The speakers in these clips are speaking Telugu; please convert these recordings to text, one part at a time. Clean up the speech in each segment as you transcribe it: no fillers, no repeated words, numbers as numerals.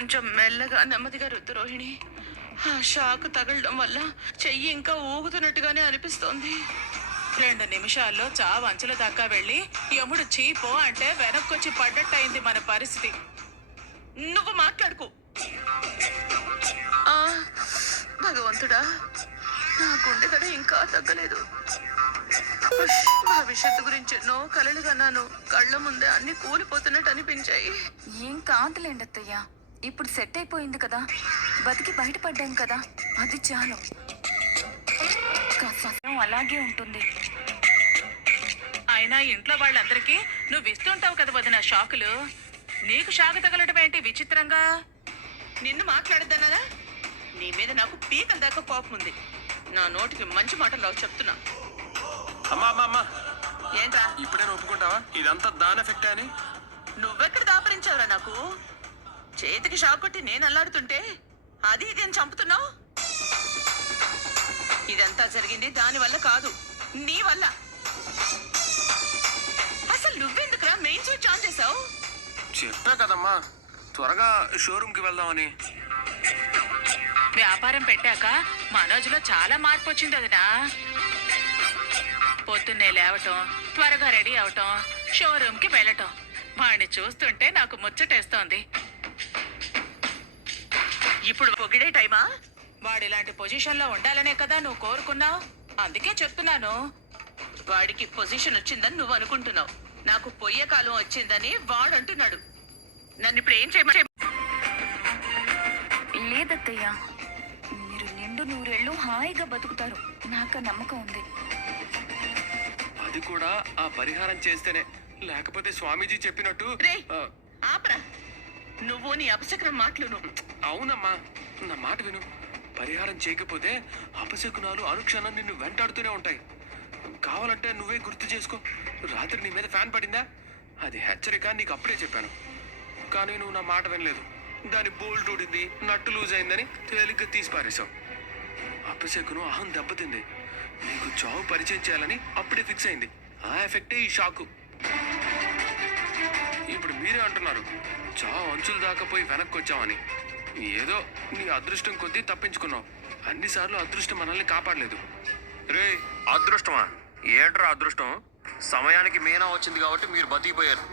కొంచెం మెల్లగా నెమ్మదిగా రుద్దు రోహిణి. ఆ షాక్ తగలడం వల్ల చెయ్యి ఇంకా ఊగుతున్నట్టుగానే అనిపిస్తోంది. 2 నిమిషాల్లో చావు అంచుల దాకా వెళ్ళి యముడు చీపో అంటే వెనక్కొచ్చి పడ్డట్టయింది మన పరిస్థితి. నువ్వు మాట్లాడుకో. ఆ, భగవంతుడా, నా గుండె కదా ఇంకా తగ్గలేదు. భవిష్యత్తు గురించి ఎన్నో కలలు కన్నాను. కళ్ళ ముందే అన్ని కూలిపోతున్నట్టు అనిపించాయి. ఏం కాదులేండి అత్తయ్య, ఇప్పుడు సెట్ అయిపోయింది కదా, బతికి బయటపడ్డాం కదా, అది చాలు. కాస్త అలాగే ఉంటుంది. అయినా ఇంట్లో వాళ్ళందరికీ నువ్వు ఇస్తుంటావు కదా వదిన షాకులు. నీకు షాకు తగలటం ఏంటి విచిత్రంగా? నిన్ను మాట్లాడద్దన్నదా? నీ మీద నాకు పీకల దాకా కోపం ఉంది. నా నోటికి మంచి మాటలు చెప్తున్నా. అమ్మా అమ్మా అమ్మా, ఏంట్రా? ఇప్పుడే ఒప్పుకుంటావా ఇదంతా దాని ఎఫెక్ట్ అని? నువ్వెక్కడ దాపరించావురా? నాకు చేతికి షాక్ కొట్టి నేను అల్లాడుతుంటే అది ఇది అని చంపుతున్నావు. ఇదంతా జరిగింది దాని వల్ల కాదు, నీ వల్ల. అసలు నువ్వెందుకురా మెయిన్ స్విచ్ ఆన్ చేసావు? చెప్పా కదమ్మా, త్వరగా షోరూమ్ కి వెళ్దామని. వ్యాపారం పెట్టాక మనోజ్లో చాలా మార్పు వచ్చింది వదినా. పొద్దున్నే లేవటం, త్వరగా రెడీ అవటం, షోరూమ్ కి వెళ్ళటం. వాడిని చూస్తుంటే నాకు ముచ్చటేస్తోంది. ఇప్పుడు పొగిడే టైమా? వాడిలాంటి పొజిషన్ లో ఉండాలనే కదా నువ్వు కోరుకున్నావు. అందుకే చెప్తున్నాను. వాడికి పొజిషన్ వచ్చిందని నువ్వు అనుకుంటున్నావు, నాకు పొయ్యే కాలం వచ్చిందని వాడు అంటున్నాడు. నన్ను ఇప్పుడు ఏం చేయమంటే? లేదత్తయ్య, మీరు నిండు 100 ఏళ్ళు హాయిగా బతుకుతారు, నాకు నమ్మకం ఉంది. అది కూడా ఆ పరిహారం చేస్తేనే, లేకపోతే స్వామీజీ చెప్పినట్టు. రే ఆపరా, నువ్వు నీ అపశకరం మాటలును. అవునమ్మా, నా మాట విను. పరిహారం చేయకపోతే అపశకునాలు అనుక్షణం నిన్ను వెంటాడుతూనే ఉంటాయి. కావాలంటే నువ్వే గుర్తు చేసుకో. రాత్రి నీ మీద ఫ్యాన్ పడిందా? అది హెచ్చరిక, నీకు అప్పుడే చెప్పాను. కానీ నువ్వు నా మాట వినలేదు. దాని బోల్ట్ ఊడింది, నట్టు లూజ్ అయిందని తేలిగ్గా తీసి పారేశావు. అపశకును అహం దెబ్బతింది. నీకు చావు పరిచయం చేయాలని అప్పుడే ఫిక్స్ అయింది. ఆ ఎఫెక్టే ఈ షాకు. ఇప్పుడు మీరే అంటున్నారు చావు అంచుల దాకా పోయి వెనక్కి వచ్చామని. ఏదో నీ అదృష్టం కొద్దీ తప్పించుకున్నావు. అన్నిసార్లు అదృష్టం మనల్ని కాపాడలేదు. రే, అదృష్టమా? ఏంట్రా అదృష్టం? సమయానికి మీనా వచ్చింది కాబట్టి మీరు బతికిపోయారు.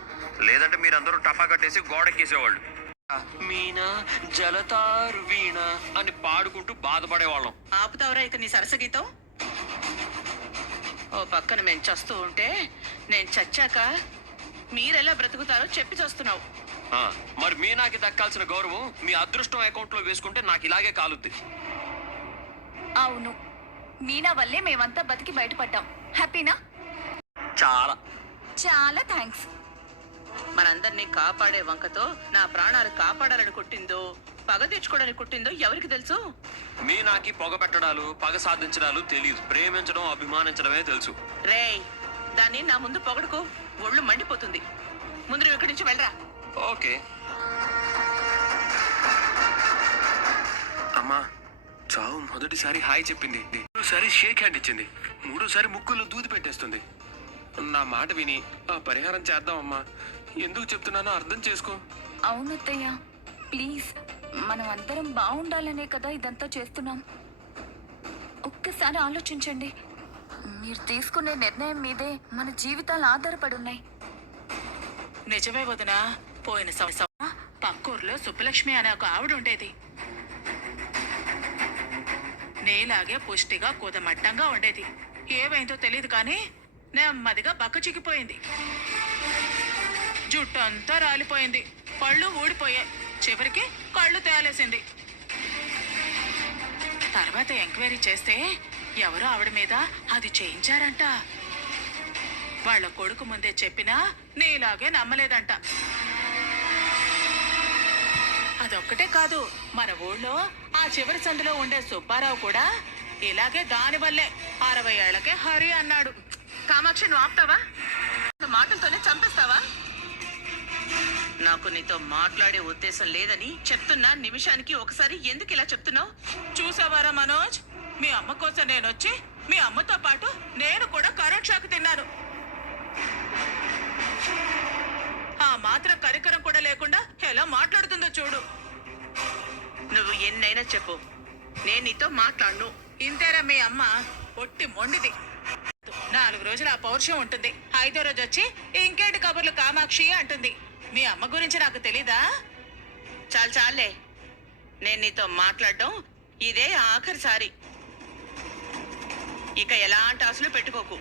లేదంటే మీరందరూ టపా కట్టేసి గోడెక్కేసేవాళ్ళు. మీనా జలతారు వీణ అని పాడుకుంటూ బాధపడేవాళ్ళం. ఆపుతావరా ఇక నీ సరసగీతం? ఓ పక్కన మేము చస్తూ ఉంటే నేను చచ్చాక మీరెలా బ్రతుకుతారో చెప్పి చూస్తున్నావు. మరి మీనాకి దక్కాల్సిన గౌరవం మీ అదృష్టం అకౌంట్ లో వేసుకుంటే నాకు ఇలాగే కాలుద్ది. అవును, మీనా వల్లే మేమంతా బతికి బయటపడ్డాం. హ్యాపీనా? చాలా చాలా థ్యాంక్స్. మనందరినీ కాపాడే వంకతో నా ప్రాణాలు కాపాడాలని కుట్టిందో పగ తెచ్చుకోవడానికి కుట్టిందో ఎవరికి తెలుసు? మీనాకి పొగ పెట్టడాలు, పగ సాధించడాలు తెలియదు. ప్రేమించడం, అభిమానించడమే తెలుసు. రేయ్, దాన్ని నా ముందు పొగడుకో, ఒళ్ళు మండిపోతుంది. ముందు నువ్వు ఇక్కడి నుంచి వెళ్ళరా. ఓకే అమ్మా, చావు మొదటిసారి హాయ్ చెప్పింది, రెండోసారి షేక్ హ్యాండ్ ఇచ్చింది, మూడోసారి ముక్కుల్లో దూది పెట్టేస్తుంది. నా మాట విని ఆ పరిహారం చేద్దామమ్మా. ఎందుకు చెప్తున్నానో అర్థం చేసుకో. అవునత్తయ్య, ప్లీజ్, మనం అందరం బాగుండాలనే కదా ఇదంతా చేస్తున్నాం. ఒక్కసారి ఆలోచించండి. మీరు తీసుకునే నిర్ణయం మీదే మన జీవితాలు ఆధారపడి ఉన్నాయి. నిజమే వదినా. పోయిన సంవత్సరం పక్కూర్లో సుబ్బలక్ష్మి అనే ఒక ఆవిడ ఉండేది. నేలాగే పుష్టిగా కుదమట్టంగా ఉండేది. ఏమైందో తెలియదు కానీ నెమ్మదిగా బక్క చిక్కిపోయింది. జుట్టు అంతా రాలిపోయింది, పళ్ళు ఊడిపోయాయి, చివరికి కళ్ళు తేలేసింది. తర్వాత ఎంక్వైరీ చేస్తే ఎవరో ఆవిడ మీద అది చేయించారంట. వాళ్ళ కొడుకు ముందే చెప్పినా నీలాగే నమ్మలేదంట. అదొక్కటే కాదు, మన ఊళ్ళో ఆ చివరి సందులో ఉండే సుబ్బారావు కూడా ఇలాగే దానివల్లే 60 ఏళ్లకే హరి అన్నాడు. కామాక్షి, నువ్వు ఆపుతావా? మాటలతోనే చంపేస్తావా? నాకు నీతో మాట్లాడే ఉద్దేశం లేదని చెప్తున్నా. నిమిషానికి ఒకసారి ఎందుకు ఇలా చెప్తున్నావు? చూసావారా మనోజ్, మీ అమ్మ కోసం నేనొచ్చి మీ అమ్మతో పాటు నేను కూడా కరెంట్ షాక్ తిన్నాను. ఆ మాత్రం కరికరం కూడా లేకుండా ఎలా మాట్లాడుతుందో చూడు. నువ్వు ఎన్నైనా చెప్పు, నేను నీతో మాట్లాడను. ఇంతేరా మీ అమ్మ ఒట్టి మొండిది. 4 రోజులు ఆ పౌరుషం ఉంటుంది. 5వ రోజు వచ్చి ఇంకేంటి కబుర్లు కామాక్షి అంటుంది. మీ అమ్మ గురించి నాకు తెలీదా? చాలే, నేను నీతో మాట్లాడడం ఇదే ఆఖరిసారి. ఇక ఎలాంటి ఆశలు పెట్టుకోకు,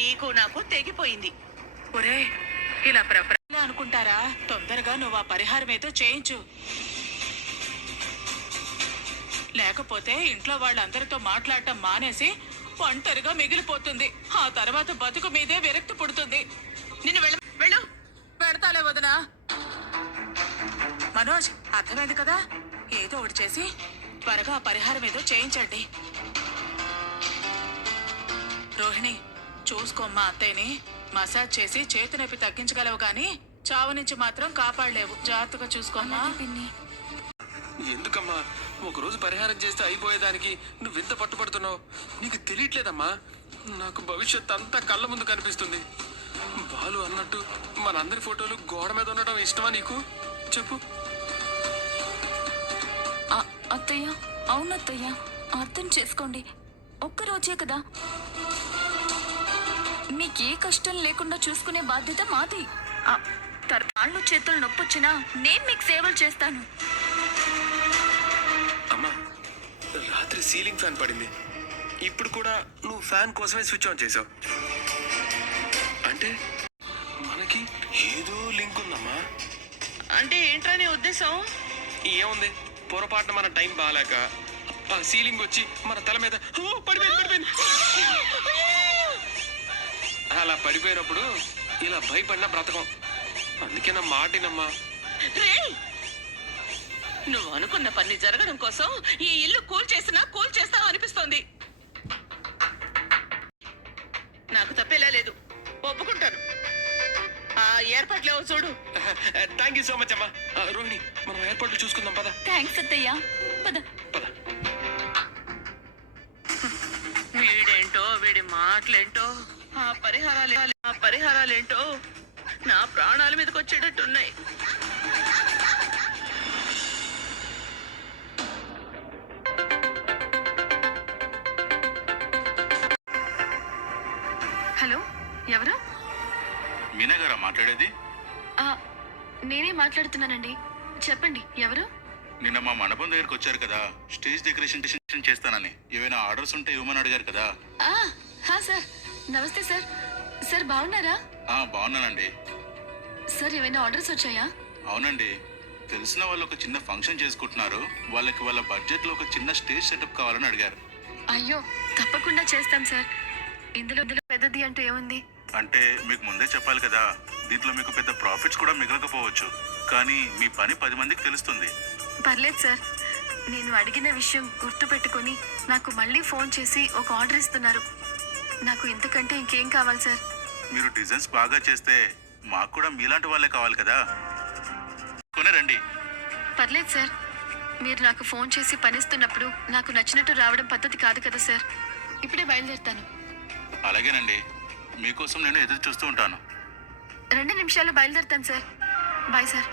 నీకు నాకు తెగిపోయింది. ఒరే, ఇలా ప్రపంచంలో అనుకుంటారా? తొందరగా నువ్వు ఆ పరిహారం ఏదో చేయించు. లేకపోతే ఇంట్లో వాళ్ళందరితో మాట్లాడటం మానేసి ఒంటరిగా మిగిలిపోతుంది. ఆ తర్వాత బతుకు మీదే విరక్తి పుడుతుంది. నిన్ను వెళ్ళు. పెడతాలే వదనా. మనోజ్, అర్థమైంది కదా? ఏదో ఒకటి చేసి త్వరగా ఆ పరిహారం ఏదో చేయించండి. రోహిణి, చూసుకోమ్మా అత్తయ్యని. మసాజ్ చేసి చేతి నొప్పి తగ్గించగలవు గాని చావు నుంచి మాత్రం కాపాడలేవు. జాగ్రత్తగా చూసుకోమ్మా. పిన్ని, ఎందుకమ్మా ఒకరోజు పరిహారం చేస్తే అయిపోయేదానికి నువ్వెంత పట్టుబడుతున్నావు? నీకు తెలియట్లేదమ్మా, నాకు భవిష్యత్ అంతా కళ్ళ ముందు కనిపిస్తుంది. బాలు అన్నట్టు మనందరి ఫోటోలు గోడ మీద ఉండటం ఇష్టమా నీకు? చెప్పు. అత్తయ్య, అవునత్తయ్య, అర్థం చేసుకోండి. ఒక్కరోజే కదా, మీకే కష్టం లేకుండా చూసుకునే బాధ్యత మాది. కాళ్ళు చేతులు నొప్పొచ్చినా నేను మీకు సేవలు చేస్తాను. అమ్మా, రాత్రి సీలింగ్ ఫ్యాన్ పడింది. ఇప్పుడు కూడా నువ్వు ఫ్యాన్ కోసమే స్విచ్ ఆన్ చేసావు. అంటే మనకి ఏదో లింక్ ఉందమ్మా. అంటే ఏంట్రా నీ ఉద్దేశం? ఏముంది, పొరపాటున మన టైం బాగాలేక ఆ సీలింగ్ వచ్చి మన తల మీద పడిపోయింది. అలా పడిపోయినప్పుడు ఇలా భయపడినా బ్రతకం. అందుకే నా మాటినమ్మా. రేయ్! నువ్వు అనుకున్న పని జరగడం కోసం ఈ ఇల్లు కూల్ చేస్తావు అనిపిస్తోంది. నాకు తప్పేలా లేదు, ఒప్పుకుంటాను. ఆ ఏర్పాట్లేవో చూడు. థ్యాంక్ యూ సో మచ్ అమ్మా. రోహిణి, మనం ఏర్పాట్లు చూసుకుందాం పద. థ్యాంక్స్ అత్తయ్య, పద. పద. వీడేంటో, వీడి మాటలేంటో, ఆ పరిహారాలేంటో నా ప్రాణాల మీదకి వచ్చేటట్టున్నాయి. హలో, ఎవరు? మీనా గారా మాట్లాడేది? నేనే మాట్లాడుతున్నానండి. చెప్పండి, ఎవరు? నిన్న మా మండపం దగ్గరికి వచ్చారు కదా, స్టేజ్ డెకరేషన్ చేస్తానని. ఏమైనా ఆర్డర్స్ ఉంటే ఇవ్వమని అడిగారు కదా. సార్, నమస్తే సార్. సార్ బాగున్నారా? బాగున్నానండి. సార్, ఏమైనా ఆర్డర్స్ వచ్చాయా? అవునండి, తెలిసిన వాళ్ళు ఒక చిన్న ఫంక్షన్ చేసుకుంటున్నారు. వాళ్ళకి వాళ్ళ బడ్జెట్ లో ఒక చిన్న స్టేజ్ సెటప్ కావాలని అడిగారు. అయ్యో, తప్పకుండా చేస్తాం సార్. ఇందులో పెద్దది అంటే ఏముంది? అంటే మీకు ముందే చెప్పాలి కదా, దీంట్లో మీకు పెద్ద ప్రాఫిట్స్ కూడా మిగలకపోవచ్చు, కానీ మీ పని 10 మందికి తెలుస్తుంది. పర్లేదు సార్, నేను అడిగిన విషయం గుర్తు పెట్టుకొని నాకు మళ్ళీ ఫోన్ చేసి ఒక ఆర్డర్ ఇస్తున్నారు. నాకు ఇంతకంటే ఇంకేం కావాలి సార్? మీరు డిజైన్స్ బాగా చేస్తే మాకు కూడా మీలాంటి వాళ్ళే కావాలి కదా, కొనేరండి. పర్లేదు సార్, మీరు నాకు ఫోన్ చేసి పనిస్తున్నప్పుడు నాకు నచ్చినట్టు రావడం పద్ధతి కాదు కదా సార్. ఇప్పుడే బయలుదేరుతాను. అలాగేనండి, మీకోసం నేను ఎదురు చూస్తూ ఉంటాను. 2 నిమిషాల్లో బయలుదేరుతాను సార్. Bye sir.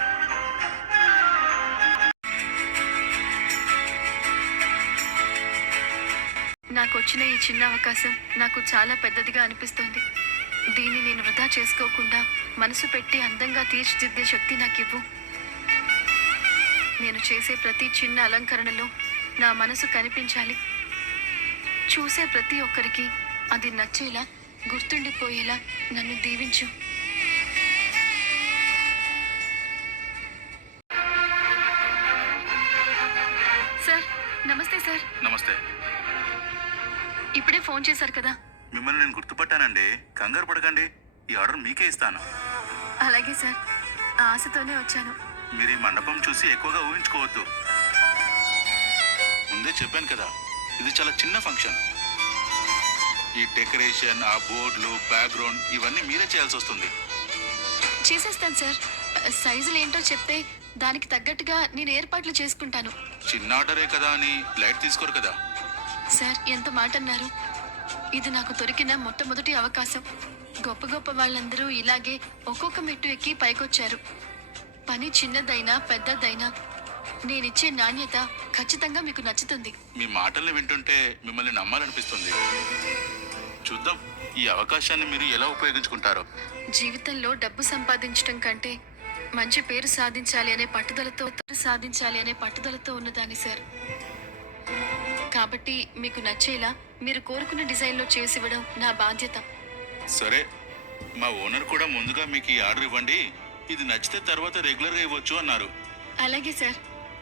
నాకు వచ్చిన ఈ చిన్న అవకాశం నాకు చాలా పెద్దదిగా అనిపిస్తోంది. దీన్ని నేను వృధా చేసుకోకుండా మనసు పెట్టి అందంగా తీర్చిదిద్దే శక్తి నాకు ఇవ్వు. నేను చేసే ప్రతి చిన్న అలంకరణలో నా మనసు కనిపించాలి. చూసే ప్రతి ఒక్కరికి అది నచ్చేలా, గుర్తుండిపోయేలా నన్ను దీవించు. సార్, నమస్తే సార్. నమస్తే. ఇప్పుడే ఫోన్ చేశారు కదా. మిమ్మల్ని నేను గుర్తుపట్టానండి, కంగారు పడకండి. ఈ ఆర్డర్ మీకే ఇస్తాను. అలాగే సార్, ఆ ఆశతోనే వచ్చాను. మీరు ఈ మండపం చూసి ఎక్కువగా ఊహించుకోవద్దు. ముందే చెప్పాను కదా, ఇది చాలా చిన్న ఫంక్షన్. ఈ డెకరేషన్, ఆ బోర్డులు, బ్యాక్గ్రౌండ్ ఇవన్నీ మీరే చేయాల్సి వస్తుంది. చేసేస్తాను సార్. సైజులు ఏంటో చెప్తే దానికి తగ్గట్టుగా నేను ఏర్పాట్లు చేసుకుంటాను. చిన్న ఆర్డరే కదా అని లైట్ తీసుకోరు కదా. సార్, ఎంత మాట అన్నారు. ఇది నాకు దొరికిన మొట్టమొదటి అవకాశం. గొప్ప గొప్ప వాళ్ళందరూ ఇలాగే ఒక్కొక్క మెట్టు ఎక్కి పైకొచ్చారు. పని చిన్నదైనా పెద్దదైనా నేనిచ్చే నాణ్యత ఖచ్చితంగా మీకు నచ్చుతుంది. మీ మాటల్ని వింటుంటే మిమ్మల్ని నమ్మాలనిపిస్తుంది. చూద్దాం ఈ అవకాశాన్ని మీరు ఎలా ఉపయోగించుకుంటారో. జీవితంలో డబ్బు సంపాదించడం కంటే మంచి పేరు సాధించాలి అనే పట్టుదలతో ఉన్నదాన్ని సార్. కాబట్టి మీకు నచ్చేలా మీరు కోరుకున్న డిజైన్లో చేసివ్వడం నా బాధ్యత. సరే, మా ఓనర్ కూడా ముందుగా మీకు ఈ ఆర్డర్ ఇవ్వండి, ఇది నచ్చితే తర్వాత రెగ్యులర్గా ఇవ్వచ్చు అన్నారు. అలాగే సార్.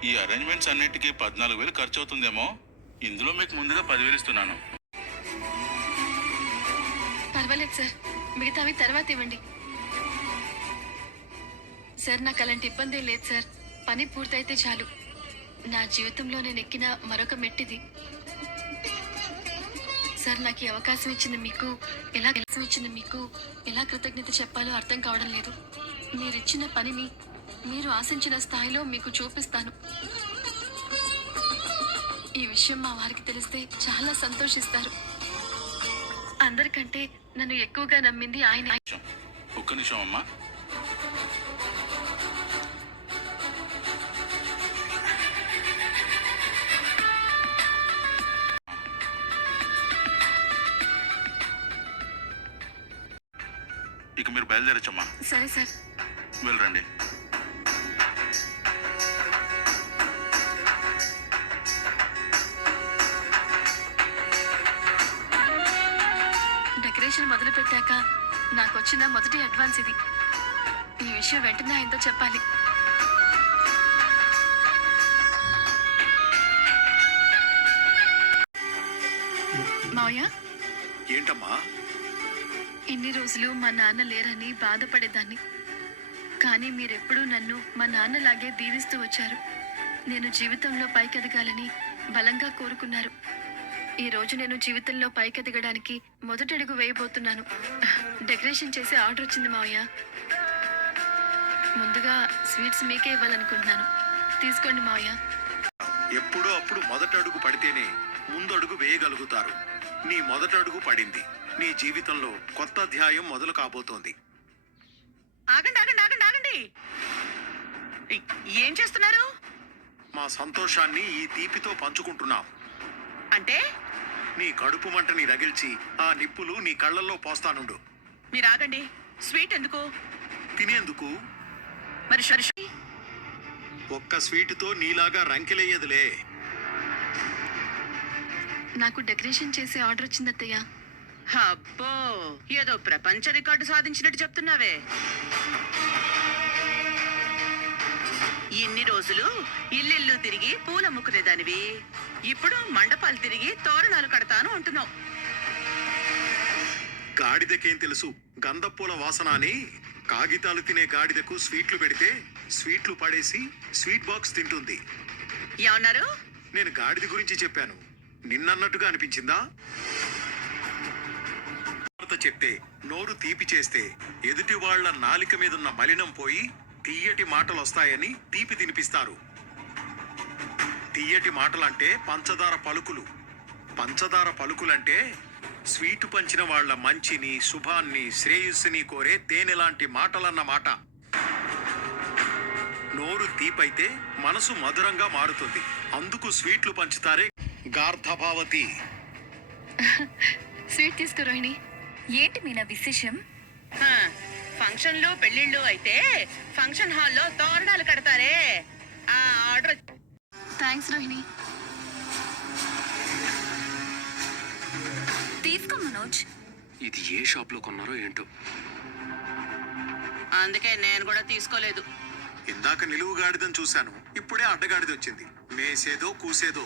ఈ అరేంజ్మెంట్స్ అన్నిటికీ 14,000 ఖర్చు అవుతుందేమో. ఇందులో మీకు ముందుగా 10,000 ఇస్తున్నాను. పర్వాలేదు సార్, మిగతావి తర్వాత ఇవ్వండి. సార్ నాకు అలాంటి ఇబ్బంది లేదు సార్. పని పూర్తయితే చాలు. నా జీవితంలో నేను ఎక్కిన మరొక మెట్టిది సార్. నాకు ఈ అవకాశం ఇచ్చిన మీకు ఎలా కృతజ్ఞత చెప్పాలో అర్థం కావడం లేదు. మీరిచ్చిన పనిని మీరు ఆశించిన స్థాయిలో మీకు చూపిస్తాను. ఈ విషయం మా వారికి తెలిస్తే చాలా సంతోషిస్తారు. అందరికంటే నన్ను ఎక్కువగా నమ్మింది ఆయన. ఒక్క నిమిషం అమ్మా. ఇక మీరు బయలుదేరచ్చమ్మా. సరే సార్. వెళ్ళరండి. డెకరేషన్ మొదలు పెట్టాక నాకు వచ్చిన మొదటి అడ్వాన్స్ ఇది. ఈ విషయం వెంటనే ఆయనతో చెప్పాలి. మావయ్య, ఏంటమ్మా? ఇన్ని రోజులు మా నాన్న లేరని బాధపడేదాన్ని. కానీ మీరెప్పుడూ నన్ను మా నాన్నలాగే దీవిస్తూ వచ్చారు. నేను జీవితంలో పైకెదగాలని బలంగా కోరుకున్నారు. ఈ రోజు నేను జీవితంలో పైకెదగడానికి మొదటి అడుగు వేయబోతున్నాను. డెకరేషన్ చేసే ఆర్డర్ వచ్చింది మావయ్య. ముందుగా స్వీట్స్ మీకే ఇవ్వాలనుకుంటున్నాను. తీసుకోండి మావయ్య. ఎప్పుడో అప్పుడు మొదటి అడుగు పడితేనే ముందడుగు వేయగలుగుతారు. నీ మొదటి అడుగు పడింది. నీ జీవితంలో కొత్త అధ్యాయం మొదలు కాబోతోంది. ఆగండి ఆగండి ఆగండి ఆగండి. ఏం చేస్తున్నారు? మా సంతోషాన్ని ఈ తీపితో పంచుకుంటున్నాం. అంటే నీ కడుపు మంటని రగిల్చి ఆ నిప్పులు నీ కళ్ళల్లో పోస్తానుండు. మీరు ఆగండి. స్వీట్ ఎందుకు? తినేందుకు. మరి ఒక్క స్వీటుతో నీలాగా రంకెలేయదులే. నాకు డెకరేషన్ చేసే ఆర్డర్ వచ్చింది అత్తయ్య. అబ్బో, ఏదో ప్రపంచ రికార్డు సాధించినట్టు చెప్తున్నావే. ఇన్ని రోజులు ఇల్లు తిరిగి పూలమ్ముకునేదానివి, ఇప్పుడు మండపాలు తిరిగి తోరణాలు కడతాను అంటున్నావు. గాడిదకేం తెలుసు గంధపూల వాసన అని. కాగితాలు తినే గాడిదకు స్వీట్లు పెడితే స్వీట్లు పడేసి స్వీట్ బాక్స్ తింటుంది. ఏమన్నారు? నేను గాడిద గురించి చెప్పాను. నిన్నన్నట్టుగా అనిపించిందా? చెప్తే నోరు తీపి చేస్తే ఎదుటి వాళ్ల నాలిక మీదున్న మలినం పోయి తీయటి మాటలు వస్తాయని తీపి తినిపిస్తారు. తీయటి మాటలంటే పంచదార పలుకులు. పంచదార పలుకులంటే స్వీటు పంచిన వాళ్ల మంచిని, శుభాన్ని, శ్రేయస్సుని కోరే తేనెలాంటి మాటలన్నమాట. నోరు తీపైతే మనసు మధురంగా మారుతుంది. అందుకు స్వీట్లు పంచుతారే గార్ధభావతి. స్వీట్ తీసుకో రోహిణి. ఏంటి మీనా విశేషం? ఫంక్షన్లు పెళ్లిళ్ళు అయితే ఫంక్షన్ హాల్లో తోరణాలు కడతారే, ఆ ఆర్డర్. థ్యాంక్స్ రోహిణి. తీసుకో మనోజ్. ఇది ఏ షాప్ లో కొన్నారో ఏంటో. అందుకే నేను కూడా తీసుకోలేదు. ఇందాక నిలువు గాడిదని చూశాను, ఇప్పుడే అడ్డగాడిద వచ్చింది. మేసేదో కూసేదో.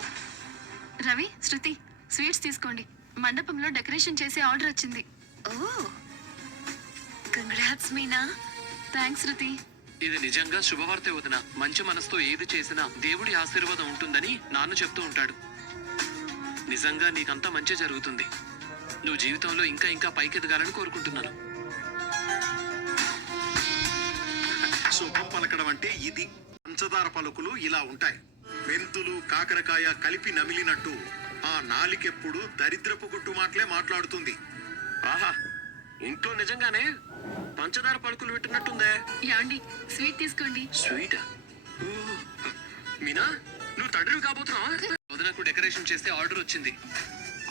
రవి, శృతి, స్వీట్స్ తీసుకోండి. మండపంలో డెకరేషన్ చేసే ఆర్డర్ వచ్చింది. ఓ, కంగ్రాట్స్ మీనా. థ్యాంక్స్ శృతి. ఇది నిజంగా శుభవార్తే వదిన. మంచి మనసుతో ఏది చేసినా దేవుడి ఆశీర్వాదం ఉంటుందని నాన్న చెప్తూ ఉంటాడు. నిజంగా నీకంతా మంచి జరుగుతుంది. నువ్వు జీవితంలో ఇంకా ఇంకా పైకెదగాలని కోరుకుంటున్నాను. శుభం పలకడం అంటే ఇది. పంచదార పలుకులు ఇలా ఉంటాయి. మెంతులు, కాకరకాయ కలిపి నమిలినట్టు ఆ నాలికెప్పుడు దరిద్రపు గుట్టు మాటలే మాట్లాడుతుంది. ఆహా, ఇంట్లో నిజంగానే పంచదార పలుకులు పెట్టినట్టుందే. యాండి, స్వీట్ తీసుకోండి. స్వీట్ మీనా నువ్వు తండ్రివి కాబోతున్నావా? వదినకు డెకరేషన్ చేస్తే ఆర్డర్ వచ్చింది.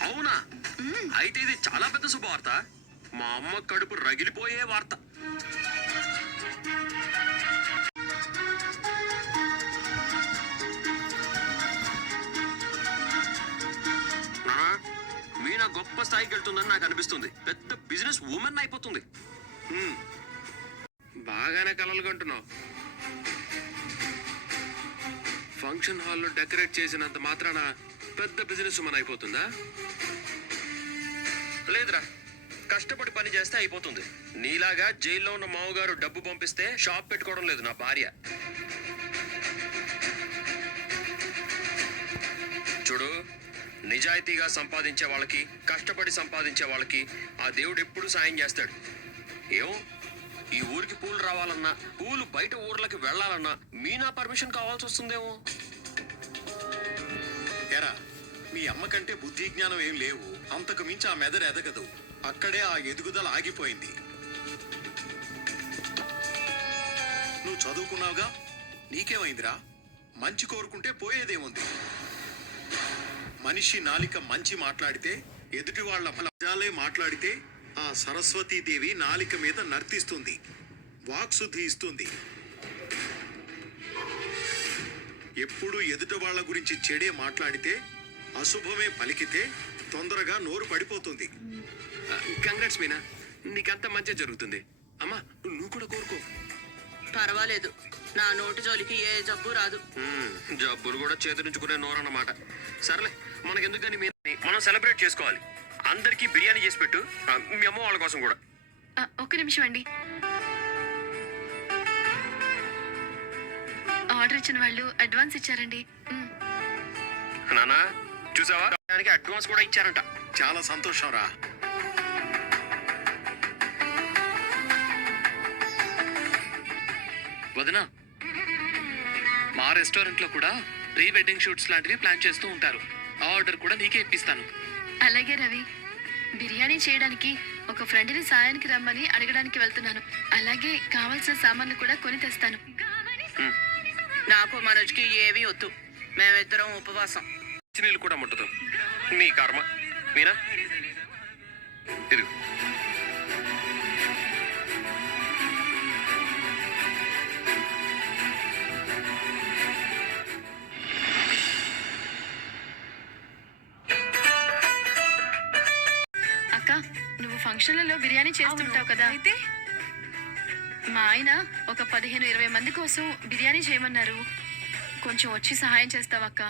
అవునా? అయితే ఇది చాలా పెద్ద శుభవార్త. మా అమ్మ కడుపు రగిలిపోయే వార్త. నానా, మీనా గొప్ప స్థాయికి వెళ్తుందని నాకు అనిపిస్తుంది. పెద్ద బిజినెస్ ఉమెన్ అయిపోతుంది. బాగానే కలలు కంటున్నావు. ఫంక్షన్ హాల్లో డెకరేట్ చేసినంత మాత్రాన పెద్ద బిజినెస్ మన అయిపోతుందా? లేదురా, కష్టపడి పని చేస్తే అయిపోతుంది. నీలాగా జైల్లో ఉన్న మామగారు డబ్బు పంపిస్తే షాప్ పెట్టుకోవడం లేదు నా భార్య. చూడు, నిజాయితీగా సంపాదించే వాళ్ళకి, కష్టపడి సంపాదించే వాళ్ళకి ఆ దేవుడు ఎప్పుడు సాయం చేస్తాడు. ఏమో, ఈ ఊరికి పూలు రావాలన్నా, పూలు బయట ఊర్లకి వెళ్ళాలన్నా మీనా పర్మిషన్ కావాల్సి వస్తుందేమో. ఎరా, మీ అమ్మ కంటే బుద్ధి జ్ఞానం ఏం లేవు. అంతకు మించి ఆ మెదడు ఎదగదు. అక్కడే ఆ ఎదుగుదల ఆగిపోయింది. నువ్వు చదువుకున్నావుగా, నీకేమైందిరా? మంచి కోరుకుంటే పోయేదేముంది? మనిషి నాలిక మంచి మాట్లాడితే, ఎదుటి వాళ్ళ ఫలాలే మాట్లాడితే ఆ సరస్వతీదేవి నాలిక మీద నర్తిస్తుంది, వాక్శుద్ధి ఇస్తుంది. ఎప్పుడు ఎదుటి వాళ్ళ గురించి చెడే మాట్లాడితే, అశుభమే పలికితే తొందరగా నోరు పడిపోతుంది. కంగ్రాట్స్ మీనా, నీకంత మంచి జరుగుతుంది. అమ్మా, నువ్వు కూడా కోరుకో. పర్వాలేదు, నా నోటి జోలికి ఏ జబ్బు రాదు. జబ్బులు కూడా చేతులుంచుకునే నోరన్నమాట. సర్లే, మనకెందుకు కానీ మనం సెలబ్రేట్ చేసుకోవాలి. అందరికీ బిర్యానీ చేసి పెట్టు, మీ అమ్మ వాళ్ళ కోసం కూడా. ఒక్క నిమిషం అండి. ఆర్డర్ ఇచ్చిన వాళ్ళు అడ్వాన్స్ ఇచ్చారండి. నానా, చూసావా, దానికి అడ్వాన్స్ కూడా ఇచ్చారంట. చాలా సంతోషం రా. వదినా, మా రెస్టారెంట్ లో కూడా ప్రీ వెడ్డింగ్ షూట్స్ లాంటివి ప్లాన్ చేస్తూ ఉంటారు. ఆ ఆర్డర్ కూడా నీకే ఇప్పిస్తాను. అలాగే రవి, బిర్యానీ చేయడానికి ఒక ఫ్రెండ్ని సాయానికి రమ్మని అడగడానికి వెళ్తున్నాను. అలాగే కావాల్సిన సామాన్లు కూడా కొని తెస్తాను. నాకు మనోజ్కి ఏమీ వద్దు. మేమిద్దరం ఉపవాసం. నీళ్ళు కూడా ముట్టదు. నీ కర్మ. మీనా, ఇదిగో. అక్క, నువ్వు ఫంక్షన్లలో బిర్యానీ చేస్తుంటావు కదా, అయితే మా ఆయన ఒక 15-20 మంది కోసం బిర్యానీ చేయమన్నారు. కొంచెం వచ్చి సహాయం చేస్తావక్క?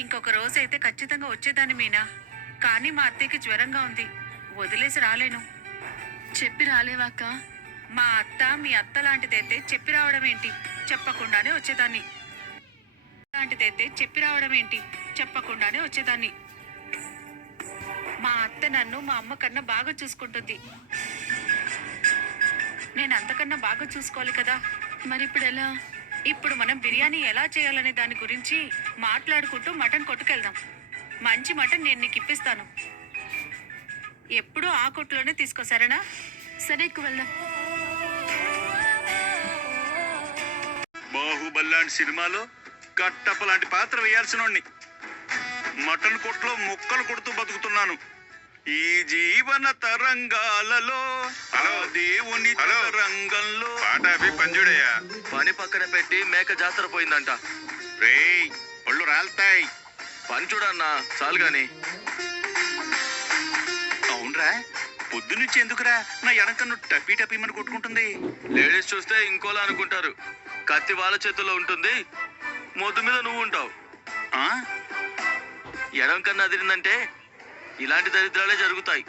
ఇంకొక రోజు అయితే ఖచ్చితంగా వచ్చేదాన్ని మీనా, కానీ మా అత్తయ్యకి జ్వరంగా ఉంది, వదిలేసి రాలేను. చెప్పి రాలేవాక్క? మా అత్త మీ అత్త లాంటిదైతే చెప్పి రావడం ఏంటి, చెప్పకుండానే వచ్చేదాన్ని. లాంటిదైతే చెప్పి రావడం ఏంటి, చెప్పకుండానే వచ్చేదాన్ని. మా అత్త నన్ను మా అమ్మ కన్నా బాగా చూసుకుంటుంది. నేను అంతకన్నా బాగా చూసుకోవాలి కదా. మరి ఇప్పుడు ఎలా? ఇప్పుడు మనం బిర్యానీ ఎలా చేయాలనే దాని గురించి మాట్లాడుకుంటూ మటన్ కొట్టుకెళ్దాం. మంచి మటన్ నేను నీకు ఇప్పిస్తాను. ఎప్పుడూ ఆ కొట్టులోనే తీసుకో, సరేనా? సరే, ఎక్కువ వెళ్దాం. బాహుబలి లాంటి సినిమాలో కట్టప్ప లాంటి పాత్ర వేయాల్సినోడిని మటన్ కొట్లో ముక్కలు కొడుతూ బతుకుతున్నాను. ఈ జీవన తరంగాలలో దేవుని రంగంలో పాట పంజుడయ్యా. పని పక్కన పెట్టి మేక జాతర పోయిందంట. రేయ్, ఒళ్ళు రాల్తాయి. పంచుడన్నా చాలు గాని. అవునరా, పొద్దునుంచి ఎందుకురా నా ఎనకన్ను టపీ టపీమని కొట్టుకుంటుంది? లేడీస్ చూస్తే ఇంకోలా అనుకుంటారు. కత్తి వాళ్ళ చేతుల్లో ఉంటుంది, మొద్దు మీద నువ్వు ఉంటావు. ఆ? ఎడం కన్నా అదిరిందంటే ఇలాంటి దరిద్రాలే జరుగుతాయి.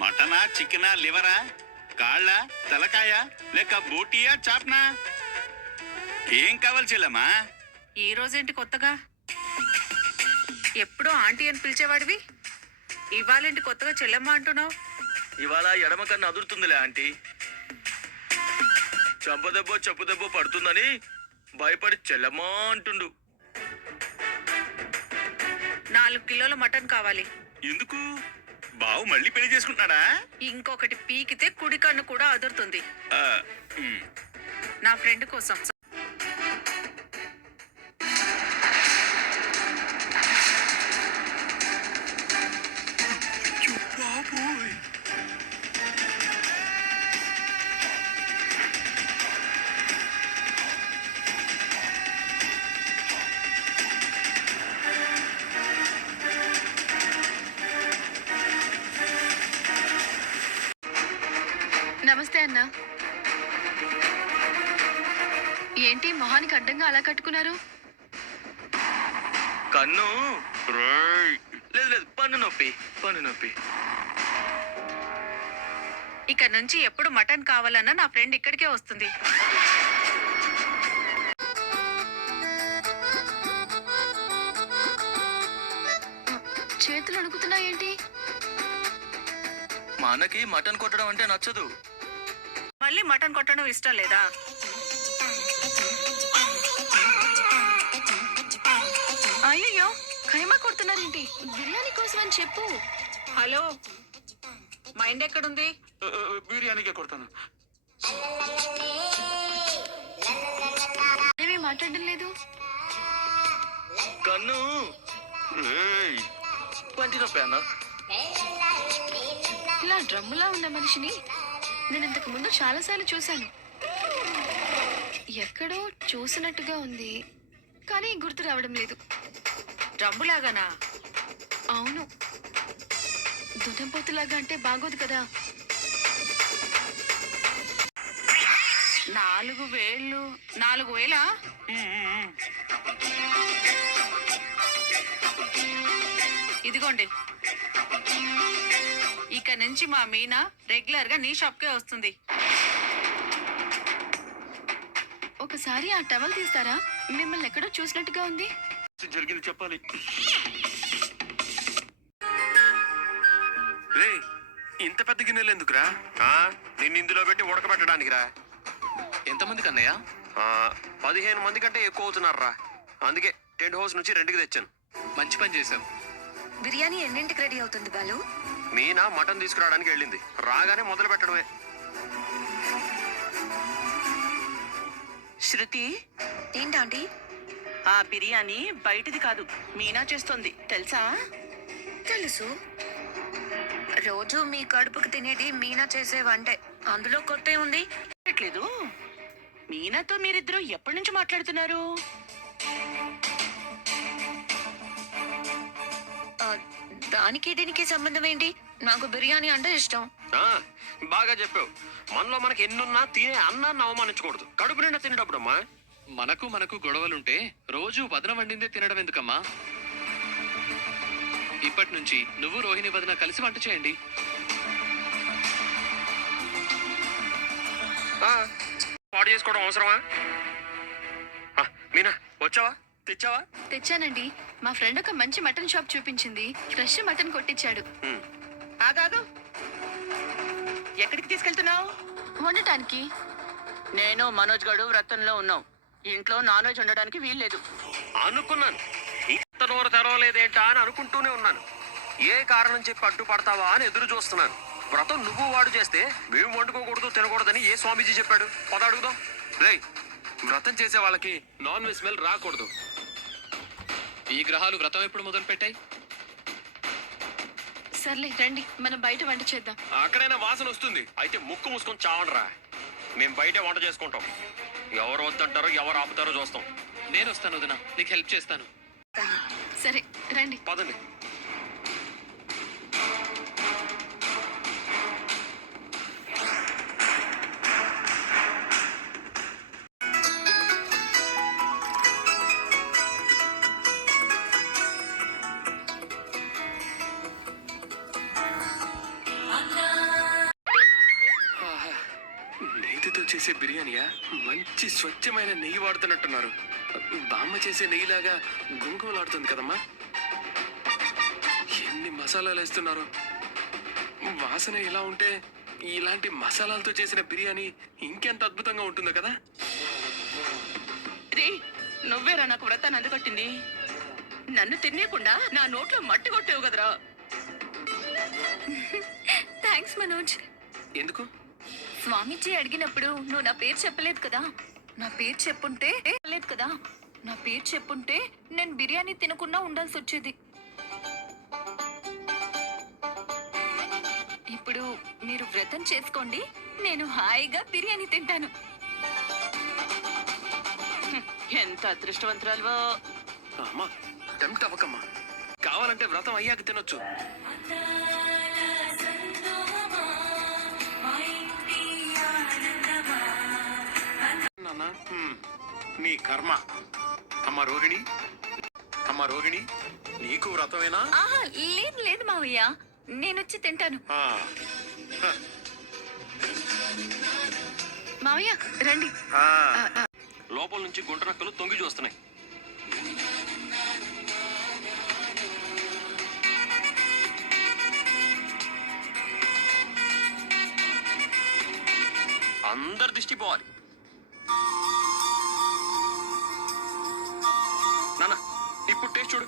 మటనా, చికెనా, లివరా, కాళ్ళ, తలకాయ లేక బోటియా, చాప్నా? ఏం కావాలి చెల్లమ్మా? ఈ రోజేంటి కొత్తగా? ఎప్పుడూ ఆంటీ అని పిలిచేవాడివి, ఇవాళేంటి కొత్తగా చెల్లెమ్మ అంటున్నావు? ఇవాళ ఎడమ కన్నా అదురుతుందిలే ఆంటీ. చెంపదెబ్బో చెప్పు దెబ్బో పడుతుందని భయపడి చెల్లెమ్మా అంటుండు. 4 కిలోల మటన్ కావాలి. ఎందుకు? బావు మళ్ళీ పెళ్లి చేసుకుంటున్నాడా? ఇంకొకటి పీకితే కుడి కన్ను కూడా అదురుతుంది. ఆ, ఉమ్. నా ఫ్రెండ్ కోసం. అయ్యో బాబోయ్. నమస్తే అన్న. ఏంటి మొహానికి అడ్డంగా అలా కట్టుకున్నారు? కన్ను లేదు లేదు, పన్ను నొప్పి. ఇక నుంచి ఎప్పుడు మటన్ కావాలన్నా నా ఫ్రెండ్ ఇక్కడికే వస్తుంది. చేతులు అణుకుతున్నాయేంటి? మా అన్నకి మటన్ కొట్టడం అంటే నచ్చదు. మళ్ళీ మటన్ కొట్టడం ఇష్టం లేదా? అయ్యో ఖైమా కొడుతున్నారేంటి? బిర్యానీ కోసం అని చెప్పు. హలో, మైండ్ ఎక్కడుంది? బిర్యానీకే కొడతాను. ఏమీ మాట్లాడడం లేదు. కన్ను పంటి నొప్పి అన్న. ఇలా డ్రమ్ములా ఉన్న మనిషిని నేను ఇంతకు ముందు చాలాసార్లు చూశాను. ఎక్కడో చూసినట్టుగా ఉంది, కానీ గుర్తు రావడం లేదు. డ్రమ్ములాగానా? అవును, దున్నపోతులాగా అంటే బాగోదు కదా. 4 వేళ్ళు. 4 వేలా? ఇదిగోండి. ఇక నుంచి మా మీనా రెగ్యులర్ గా నీ షాప్కే వస్తుంది. ఒకసారి ఆ టవల్ తీస్తారా? మిమ్మల్ని ఎక్కడో చూసినట్టుగా ఉంది. జరిగింది చెప్పాలి. రే, ఇంత పెద్ద గిన్నెలు ఎందుకురా? నిన్ను ఇందులో పెట్టి ఉడకబెట్టడానికి రా. ఎంతమంది కన్నయ్య? 15 మంది కంటే ఎక్కువ అవుతున్నారా. అందుకే టెంట్ హౌస్ నుంచి 2కి తెచ్చాను. మంచి పని చేసావు. బిర్యానీ ఎన్నింటికి రెడీ అవుతుంది బాలు? మీనా మటన్ తీసుకురావడానికి వెళ్ళింది. రాగానే మొదలు పెట్టడమే. శృతి, ఏంటండి? ఆ బిర్యానీ బయటిది కాదు, మీనా చేస్తోంది తెలుసా? తెలుసు, రోజు మీ కడుపుకు తినేది మీనా చేసే వంటే. అందులో కొత్త ఉంది. లేదు, మీనాతో మీరిద్దరూ ఎప్పటి నుంచి మాట్లాడుతున్నారు? దానికి దీనికి సంబంధం ఏంటి? నాకు బిర్యానీ అంటే ఇష్టం. బాగా చెప్పావు. మనలో మనకి ఎన్నున్నా తినే అన్నాన్ని అవమానించకూడదు. కడుపు నిండా తినేటప్పుడమ్మా. మనకు గొడవలుంటే రోజు వదన వండిందే తినడం ఎందుకమ్మా? ఇప్పటి నుంచి నువ్వు రోహిణి వదన కలిసి వంట చేయండి. పాడు చేసుకోవడం అవసరమా? మీనా వచ్చావా? తెచ్చావా? తెచ్చానండి. మా ఫ్రెండ్ ఒక మంచి మటన్ షాప్ చూపించింది. ఫ్రెష్ మటన్ కొట్టించాడు. ఆగాగు, ఎక్కడికి తీసుకెళ్తున్నావు? వండటానికి. నేను మనోజ్ గడు వ్రతంలో ఉన్నాం. ఇంట్లో నాన్ వెజ్ ఉండడానికి వీల్లేదు. అనుకున్నాను, ఇంత నోరు తెరవలేదేంటా అని అనుకుంటూనే ఉన్నాను. ఏ కారణం చెప్పి అడ్డుపడతావా అని ఎదురు చూస్తున్నాను. వ్రతం నువ్వు వాడు చేస్తే మేము వండుకోకూడదు తినకూడదని ఏ స్వామీజీ చెప్పాడు? పద అడుగుదాం. రేయ్, వ్రతం చేసే వాళ్ళకి నాన్ వెజ్ స్మెల్ రాకూడదు. ఈ గ్రహాలు వ్రతం ఎప్పుడు మొదలు పెట్టాయి? సర్లే రండి, మనం బయట వంట చేద్దాం. అక్కడైనా వాసన వస్తుంది. అయితే ముక్కు మూసుకొని చావండిరా. మేము బయటే వంట చేసుకుంటాం. ఎవరు వద్దంటారో ఎవరు ఆపుతారో చూస్తాం. నేను వస్తాను వదినా, నీకు హెల్ప్ చేస్తాను. సరే రండి. పదండి. నెయ్యితో చేసే బిర్యానీయా? మంచి స్వచ్ఛమైన నెయ్యి వాడుతున్నట్టున్నారు. బామ్మ చేసే నెయ్యిలాగా గుంగుమలాడుతుంది కదమ్మా. ఎన్ని మసాలాలు వేస్తున్నారు. వాసన ఇలా ఉంటే ఇలాంటి మసాలాలతో చేసిన బిర్యానీ ఇంకెంత అద్భుతంగా ఉంటుందో కదా. రే, నువ్వేరా నాకు వ్రతాన్ని అందుకొట్టింది. నన్ను తినేయకుండా నా నోట్లో మట్టి కొట్టేవు కదరా. థ్యాంక్స్ మనోజ్. ఎందుకు? స్వామీజీ అడిగినప్పుడు నువ్వు నా పేరు చెప్పలేదు కదా. నా పేరు చెప్పుంటే నేను బిర్యానీ తినకుండా ఉండాల్సి వచ్చేది. ఇప్పుడు మీరు వ్రతం చేసుకోండి, నేను హాయిగా బిర్యానీ తింటాను. ఎంత అదృష్టవంతురాలువో. అమ్మా టెంప్ట్ అవ్వకమ్మా, కావాలంటే వ్రతం అయ్యాక తినొచ్చు. నాన్న నీ కర్మ. అమ్మ రోహిణి నీకు వ్రతమేనా? ఆహా, లేదు లేదు మావయ్య, నేనొచ్చి తింటాను. ఆ, హ, మావయ్య రండి. ఆ. లోపల నుంచి గుంట నక్కలు తొంగి చూస్తున్నాయి. అందరి దిష్టి పోవాలి. నాన్న ఇప్పుడు టేస్ట్ చూడు.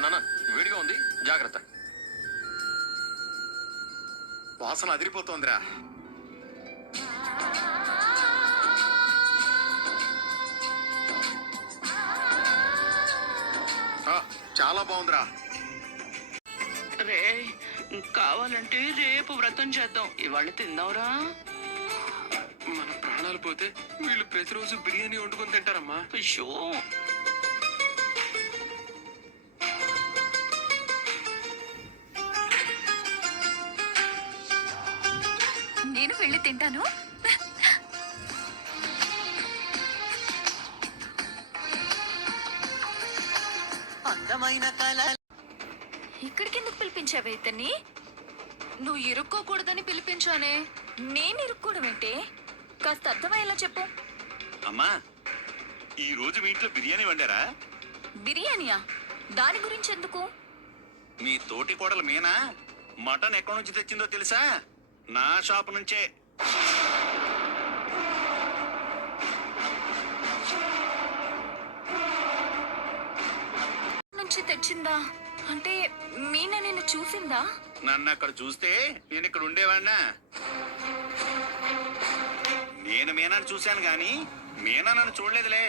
నాన్న వేడిగా ఉంది, జాగ్రత్త. వాసన అదిరిపోతోందిరా. ఆ, చాలా బాగుందిరా. రే, కావాలంటే రేపు వ్రతం చేద్దాం, ఇవాళ తిందాంరా. మన ప్రాణాలు పోతే వీళ్ళు ప్రతిరోజు బిర్యానీ వండుకొని తింటారమ్మా. అయ్యో, నేను వెళ్ళి తింటాను. ఇక్కడికి ఎందుకు పిలిపించావే ఇతన్ని? నువ్వు ఇరుక్కోకూడదని పిలిపించానే. నేను ఇరుక్కోవడం ఏంటే? కాస్త అర్థమయ్యేలా చెప్పు. అమ్మా, ఈ రోజు మీ ఇంట్లో బిర్యానీ వండారా? బిర్యానీయా? దాని గురించి ఎందుకు? మీ తోటి కోడలు మీనా మటన్ ఎక్కడి నుంచి తెచ్చిందో తెలుసా? నా షాప్ నుంచే. నుంచి తెచ్చిందా? అంటే మీనా నేను చూసిందా? నన్ను అక్కడ చూస్తే నేను ఇక్కడ ఉండేవాడినా? నేను మీనాను చూశాను గాని మీనా నన్ను చూడలేదులే.